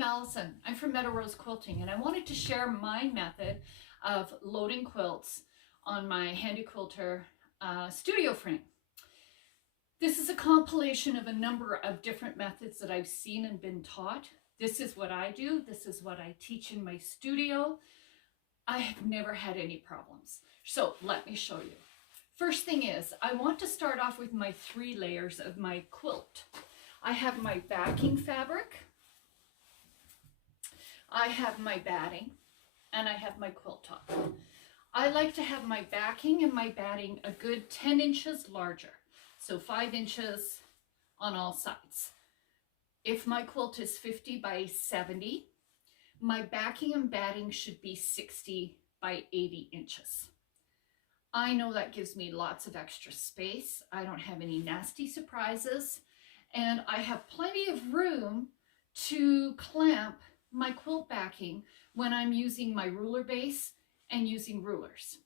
I'm Allison. I'm from Meadow Rose Quilting, and I wanted to share my method of loading quilts on my Handy Quilter studio frame. This is a compilation of a number of different methods that I've seen and been taught. This is what I do. This is what I teach in my studio. I have never had any problems. So let me show you. First thing is, I want to start off with my 3 layers of my quilt. I have my backing fabric, I have my batting, and I have my quilt top. I like to have my backing and my batting a good 10 inches larger, so 5 inches on all sides. If my quilt is 50 by 70, my backing and batting should be 60 by 80 inches. I know that gives me lots of extra space. I don't have any nasty surprises, and I have plenty of room to clamp my quilt backing when I'm using my ruler base and using rulers.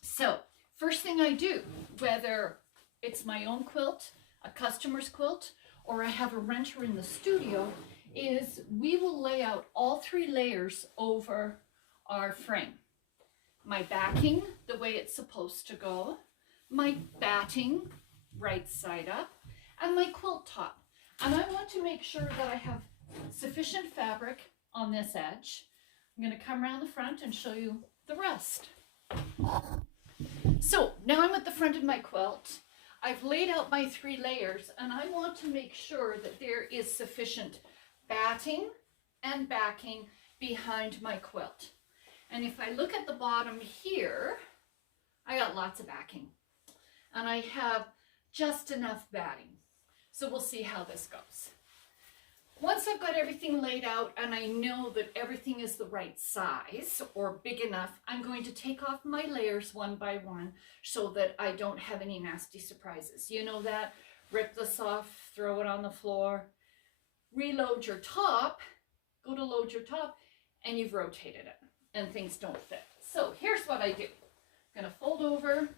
So first thing I do, whether it's my own quilt, a customer's quilt, or I have a renter in the studio, is we will lay out all 3 layers over our frame. My backing the way it's supposed to go, my batting right side up, and my quilt top. And I want to make sure that I have sufficient fabric on this edge. I'm going to come around the front and show you the rest. So now I'm at the front of my quilt. I've laid out my 3 layers, and I want to make sure that there is sufficient batting and backing behind my quilt. And if I look at the bottom here, I got lots of backing, and I have just enough batting. So we'll see how this goes. Once I've got everything laid out and I know that everything is the right size or big enough, I'm going to take off my layers one by one so that I don't have any nasty surprises. You know that? Rip this off, throw it on the floor, reload your top, go to load your top, and you've rotated it and things don't fit. So here's what I do. I'm going to fold over.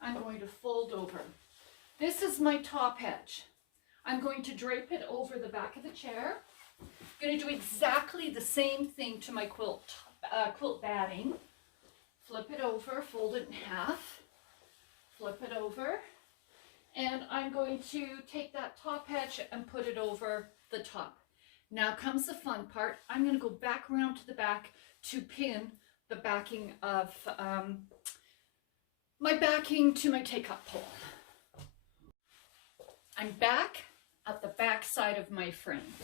I'm going to fold over. This is my top edge. I'm going to drape it over the back of the chair. I'm going to do exactly the same thing to my quilt batting. Flip it over, fold it in half, flip it over, and I'm going to take that top edge and put it over the top. Now comes the fun part. I'm going to go back around to the back to pin the backing of my backing to my take-up pole. I'm back at the back side of my frame.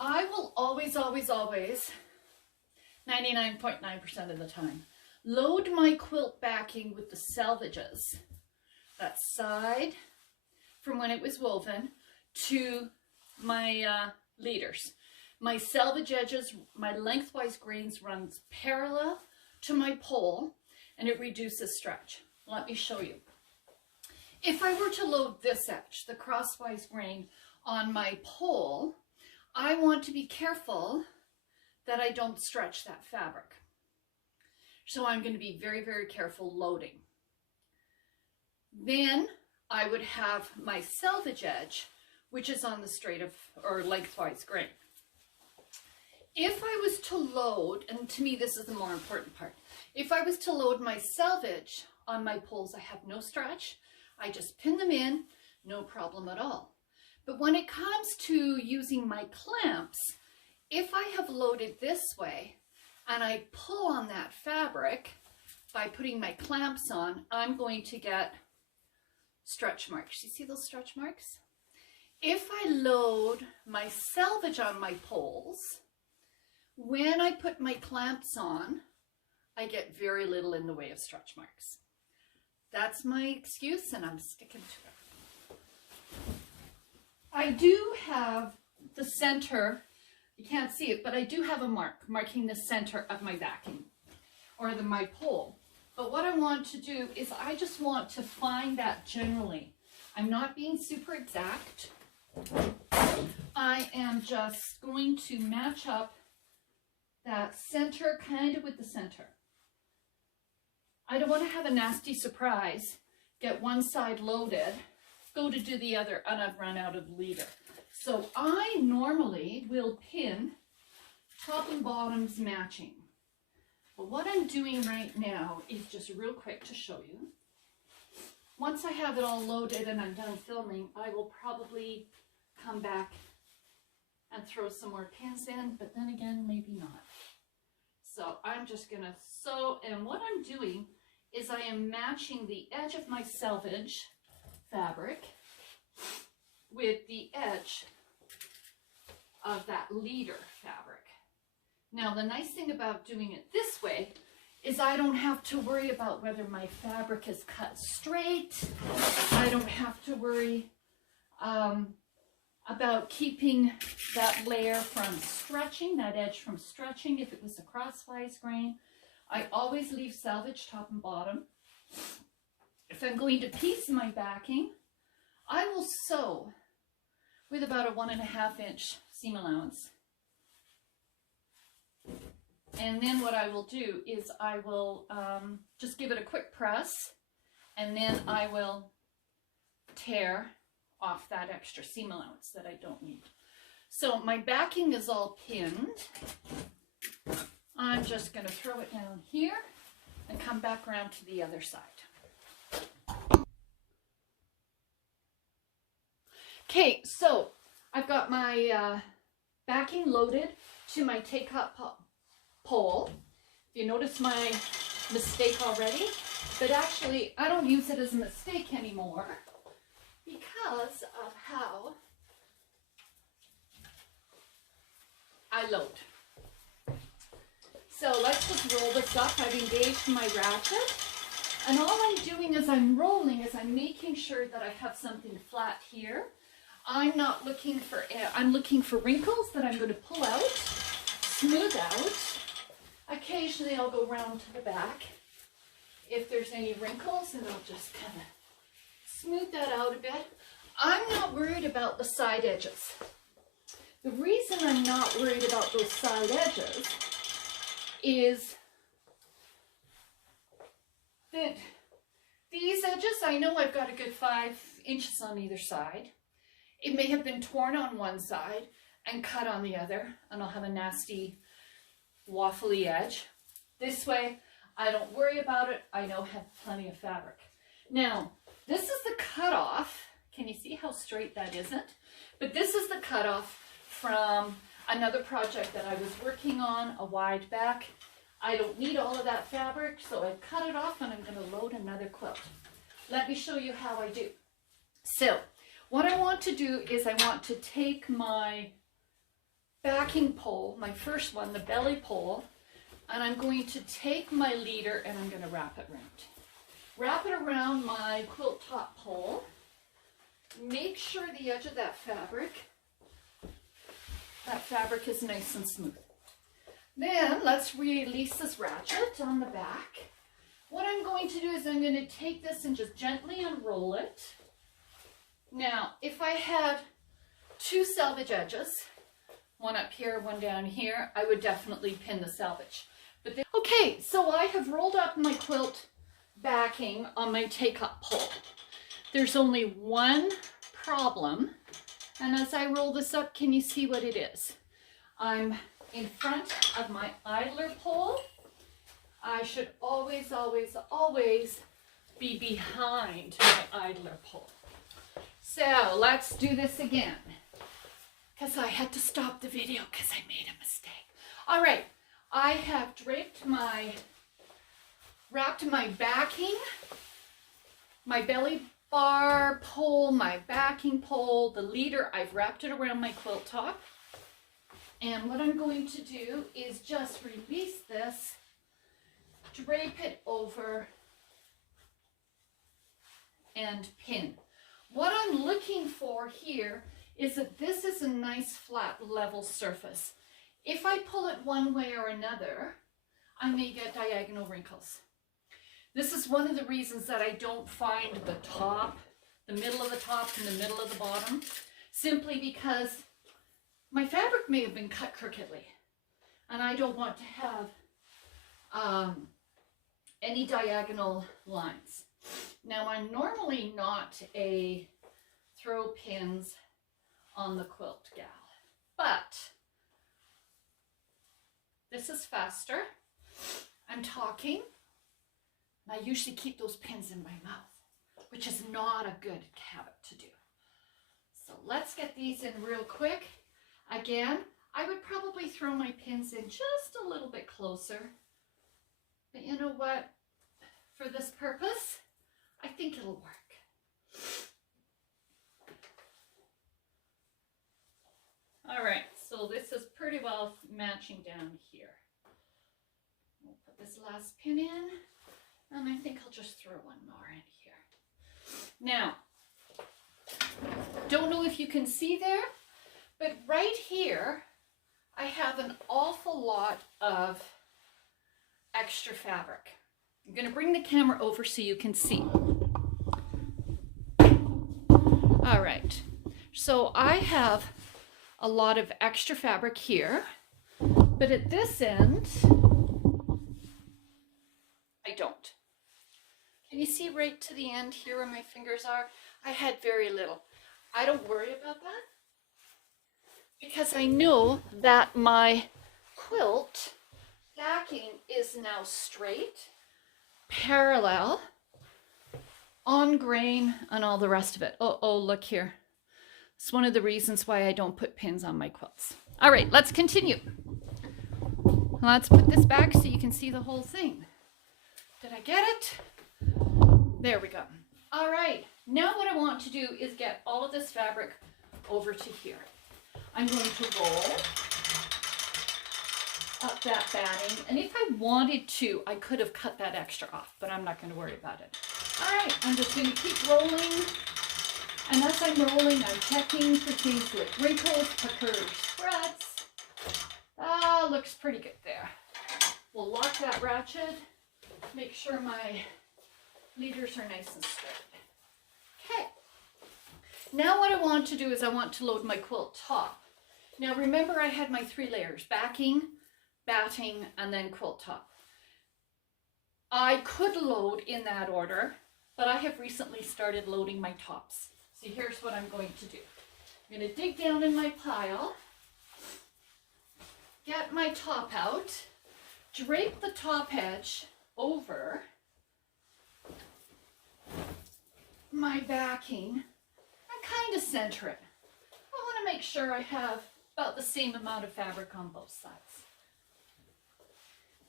I will always, 99.9% of the time, load my quilt backing with the selvages, that side from when it was woven, to my leaders. My selvage edges, my lengthwise grains runs parallel to my pole, and it reduces stretch. Let me show you. If I were to load this edge, the crosswise grain, on my pole, I want to be careful that I don't stretch that fabric. So I'm going to be very, very careful loading. Then I would have my selvage edge, which is on the straight of or lengthwise grain. If I was to load, and to me this is the more important part, if I was to load my selvage on my poles, I have no stretch. I just pin them in, no problem at all. But when it comes to using my clamps, if I have loaded this way and I pull on that fabric by putting my clamps on, I'm going to get stretch marks. You see those stretch marks? If I load my selvage on my poles, when I put my clamps on, I get very little in the way of stretch marks. That's my excuse, and I'm sticking to it. I do have the center, you can't see it, but I do have a mark marking the center of my backing or my pole. But what I want to do is I just want to find that generally. I'm not being super exact. I am just going to match up that center kind of with the center. I don't want to have a nasty surprise, get one side loaded, go to do the other, and I've run out of leader. So I normally will pin top and bottoms matching. But what I'm doing right now is just real quick to show you. Once I have it all loaded and I'm done filming, I will probably come back and throw some more pins in, but then again, maybe not. So I'm just gonna sew, and what I'm doing is I am matching the edge of my selvage fabric with the edge of that leader fabric. Now, the nice thing about doing it this way is I don't have to worry about whether my fabric is cut straight. I don't have to worry about keeping that layer from stretching, that edge from stretching if it was a crosswise grain. I always leave selvage top and bottom. If I'm going to piece my backing, I will sew with about a 1.5 inch seam allowance. And then what I will do is I will just give it a quick press, and then I will tear off that extra seam allowance that I don't need. So my backing is all pinned. I'm just going to throw it down here and come back around to the other side. Okay, so I've got my backing loaded to my take-up pole. You notice my mistake already, but actually I don't use it as a mistake anymore because of how I load. So let's just roll this up. I've engaged my ratchet, and all I'm doing as I'm rolling is I'm making sure that I have something flat here. I'm not looking for air. I'm looking for wrinkles that I'm going to pull out, smooth out. Occasionally I'll go around to the back if there's any wrinkles, and I'll just kind of smooth that out a bit. I'm not worried about the side edges. The reason I'm not worried about those side edges is that these edges, I know I've got a good 5 inches on either side. It may have been torn on one side and cut on the other, and I'll have a nasty waffly edge. This way, I don't worry about it. I know I have plenty of fabric. Now, this is the cutoff. Can you see how straight that isn't? But this is the cutoff from another project that I was working on, a wide back. I don't need all of that fabric, so I cut it off and I'm going to load another quilt. Let me show you how I do. So, what I want to do is I want to take my backing pole, my first one, the belly pole, and I'm going to take my leader and I'm going to wrap it around. Wrap it around my quilt top pole. Make sure the edge of that fabric is nice and smooth. Then let's release this ratchet on the back. What I'm going to do is I'm going to take this and just gently unroll it. Now, if I had 2 selvage edges, one up here, one down here, I would definitely pin the selvage. But okay, so I have rolled up my quilt backing on my take-up pole. There's only one problem, and as I roll this up, can you see what it is? I'm in front of my idler pole. I should always, always, always be behind my idler pole. So let's do this again, because I had to stop the video because I made a mistake. All right, I have wrapped my backing, my belly bar pole, my backing pole, the leader. I've wrapped it around my quilt top. And what I'm going to do is just release this, drape it over, and pin. What I'm looking for here is that this is a nice flat level surface. If I pull it one way or another, I may get diagonal wrinkles. This is one of the reasons that I don't find the top, the middle of the top and the middle of the bottom, simply because my fabric may have been cut crookedly, and I don't want to have any diagonal lines. Now, I'm normally not a throw pins on the quilt gal. But this is faster. I'm talking, and I usually keep those pins in my mouth, which is not a good habit to do. So let's get these in real quick. Again, I would probably throw my pins in just a little bit closer. But you know what? For this purpose, I think it'll work. All right, so this is pretty well matching down here. We'll put this last pin in, and I think I'll just throw one more in here. Now, don't know if you can see there, but right here, I have an awful lot of extra fabric. I'm going to bring the camera over so you can see. All right, so I have a lot of extra fabric here, but at this end, I don't. Can you see right to the end here where my fingers are? I had very little. I don't worry about that because I know that my quilt backing is now straight, parallel, on grain, and all the rest of it. Oh, look here. It's one of the reasons why I don't put pins on my quilts. All right, let's continue. Let's put this back so you can see the whole thing. Did I get it? There we go. All right, now what I want to do is get all of this fabric over to here. I'm going to roll up that batting, and if I wanted to, I could have cut that extra off, but I'm not going to worry about it. All right, I'm just going to keep rolling. And as I'm rolling, I'm checking for things like wrinkles, puckers, spreads. Ah, looks pretty good there. We'll lock that ratchet. Make sure my leaders are nice and straight. Okay. Now what I want to do is I want to load my quilt top. Now remember I had my 3 layers, backing, batting, and then quilt top. I could load in that order, but I have recently started loading my tops. So here's what I'm going to do. I'm going to dig down in my pile, get my top out, drape the top edge over my backing, and kind of center it. I want to make sure I have about the same amount of fabric on both sides.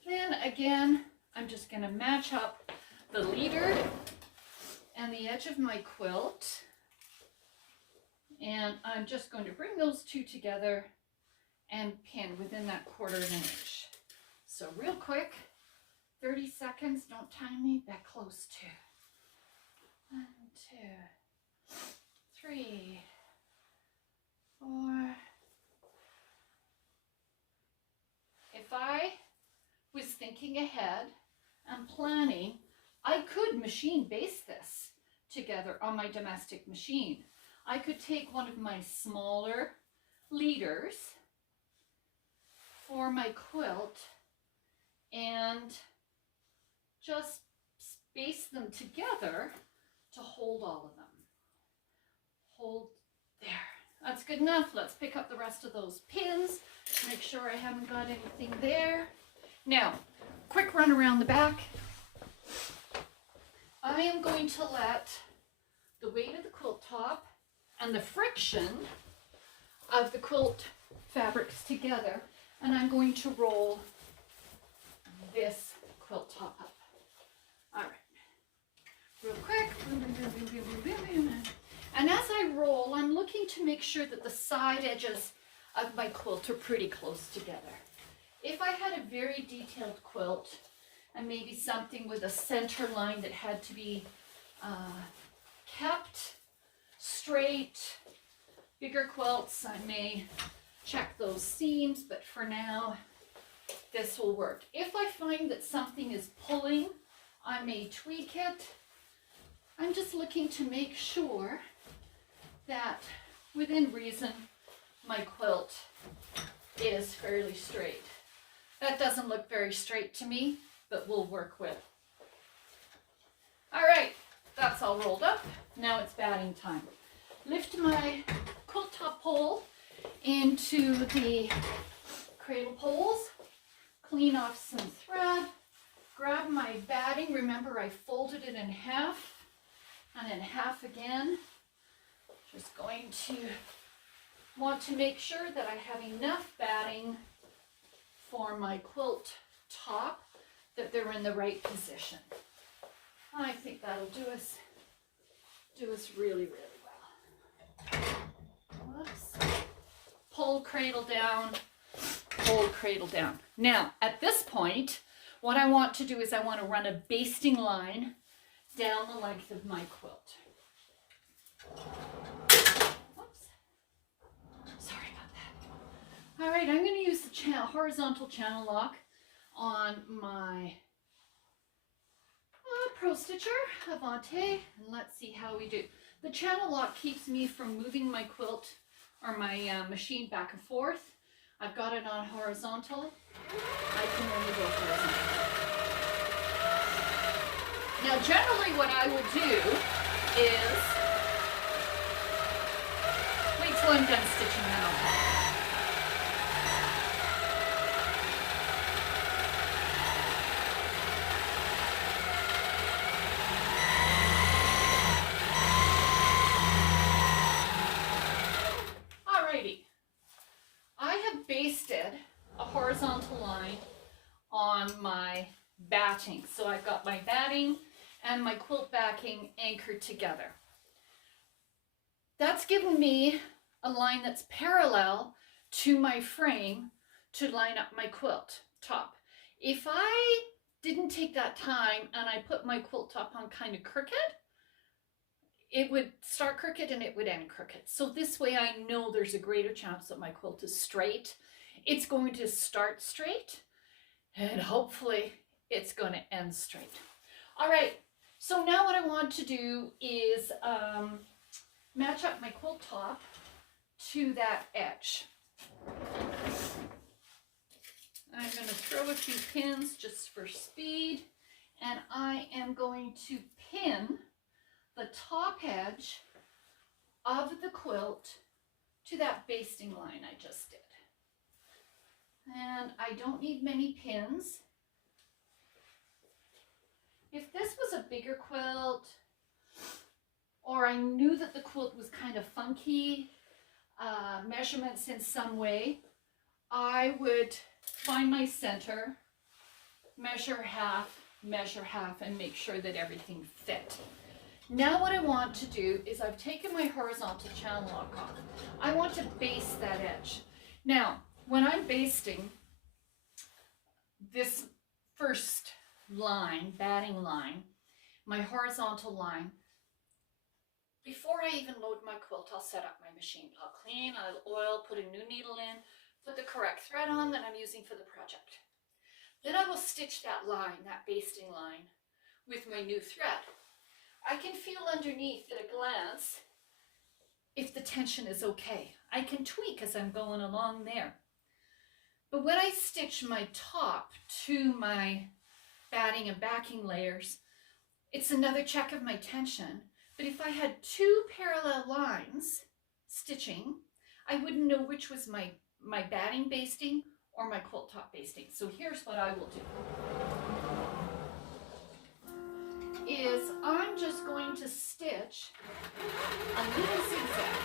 Then again, I'm just going to match up the leader and the edge of my quilt. And I'm just going to bring those two together and pin within that 1/4 inch. So real quick, 30 seconds, don't time me, that close to. 1, 2, 3, 4. If I was thinking ahead and planning, I could machine base this together on my domestic machine. I could take one of my smaller leaders for my quilt and just space them together to hold all of them. Hold there. That's good enough. Let's pick up the rest of those pins. Make sure I haven't got anything there. Now, quick run around the back. I am going to let the weight of the quilt top and the friction of the quilt fabrics together, and I'm going to roll this quilt top up. All right, real quick. And as I roll, I'm looking to make sure that the side edges of my quilt are pretty close together. If I had a very detailed quilt and maybe something with a center line that had to be kept straight, bigger quilts, I may check those seams, but for now, this will work. If I find that something is pulling, I may tweak it. I'm just looking to make sure that within reason, my quilt is fairly straight. That doesn't look very straight to me, but we'll work with. All right, that's all rolled up. Now it's batting time. Lift my quilt top top pole into the cradle poles, clean off some thread, grab my batting. Remember, I folded it in half and in half again. Just going to want to make sure that I have enough batting for my quilt top, that they're in the right position. I think that'll do us really, really well. Whoops. Pull cradle down, pull cradle down. Now, at this point, what I want to do is I want to run a basting line down the length of my quilt. Whoops. Sorry about that. All right, I'm going to use the horizontal channel lock on my Pro Stitcher Avante, and let's see how we do. The channel lock keeps me from moving my quilt or my machine back and forth. I've got it on horizontal. I can only go horizontal. Now generally what I will do is, wait till I'm done stitching then I'll talk. Basted a horizontal line on my batting. So I've got my batting and my quilt backing anchored together. That's given me a line that's parallel to my frame to line up my quilt top. If I didn't take that time and I put my quilt top on kind of crooked, it would start crooked and it would end crooked. So this way I know there's a greater chance that my quilt is straight. It's going to start straight and hopefully it's going to end straight. All right, so now what I want to do is match up my quilt top to that edge. I'm going to throw a few pins just for speed, and I am going to pin the top edge of the quilt to that basting line I just did. And I don't need many pins. If this was a bigger quilt, or I knew that the quilt was kind of funky, measurements in some way, I would find my center, measure half, and make sure that everything fit. Now what I want to do is I've taken my horizontal channel lock off. I want to baste that edge. Now, when I'm basting this first line, batting line, my horizontal line, before I even load my quilt, I'll set up my machine. I'll clean, I'll oil, put a new needle in, put the correct thread on that I'm using for the project. Then I will stitch that line, that basting line, with my new thread. I can feel underneath at a glance if the tension is okay. I can tweak as I'm going along there. But when I stitch my top to my batting and backing layers, it's another check of my tension. But if I had two parallel lines stitching, I wouldn't know which was my batting basting or my quilt top basting. So here's what I will do. Is I'm just going to stitch a little zigzag.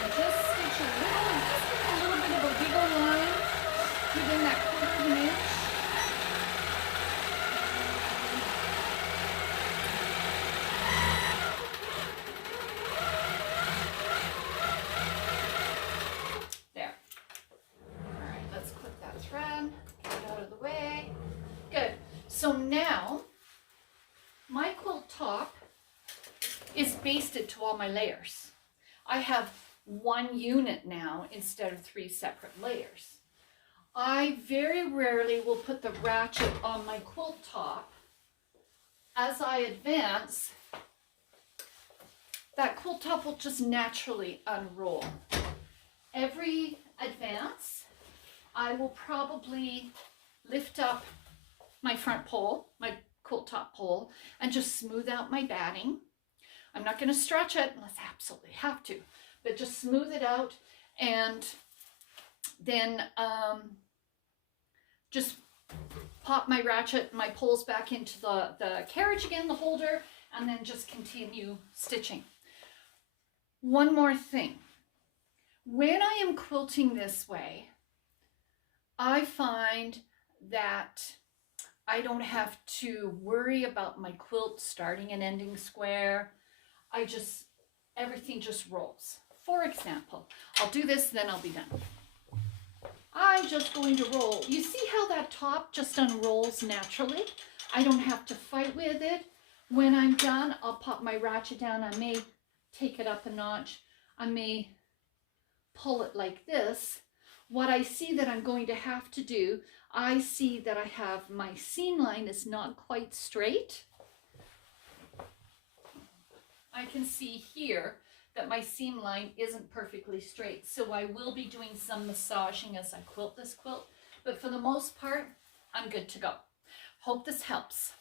And just stitch a little bit of a wiggle line within that quarter of an inch. So now, my quilt top is basted to all my layers. I have one unit now instead of 3 separate layers. I very rarely will put the ratchet on my quilt top. As I advance, that quilt top will just naturally unroll. Every advance, I will probably lift up my front pole, my quilt top pole and just smooth out my batting. I'm not going to stretch it unless I absolutely have to, but just smooth it out, and then just pop my ratchet, my poles back into the carriage again, the holder, and then just continue stitching. One more thing. When I am quilting this way, I find that I don't have to worry about my quilt starting and ending square. Everything just rolls. For example, I'll do this, then I'll be done. I'm just going to roll. You see how that top just unrolls naturally? I don't have to fight with it. When I'm done, I'll pop my ratchet down. I may take it up a notch. I may pull it like this. What I see that I'm going to have to do, I see that I have my seam line is not quite straight. I can see here that my seam line isn't perfectly straight, so I will be doing some massaging as I quilt this quilt, but for the most part, I'm good to go. Hope this helps.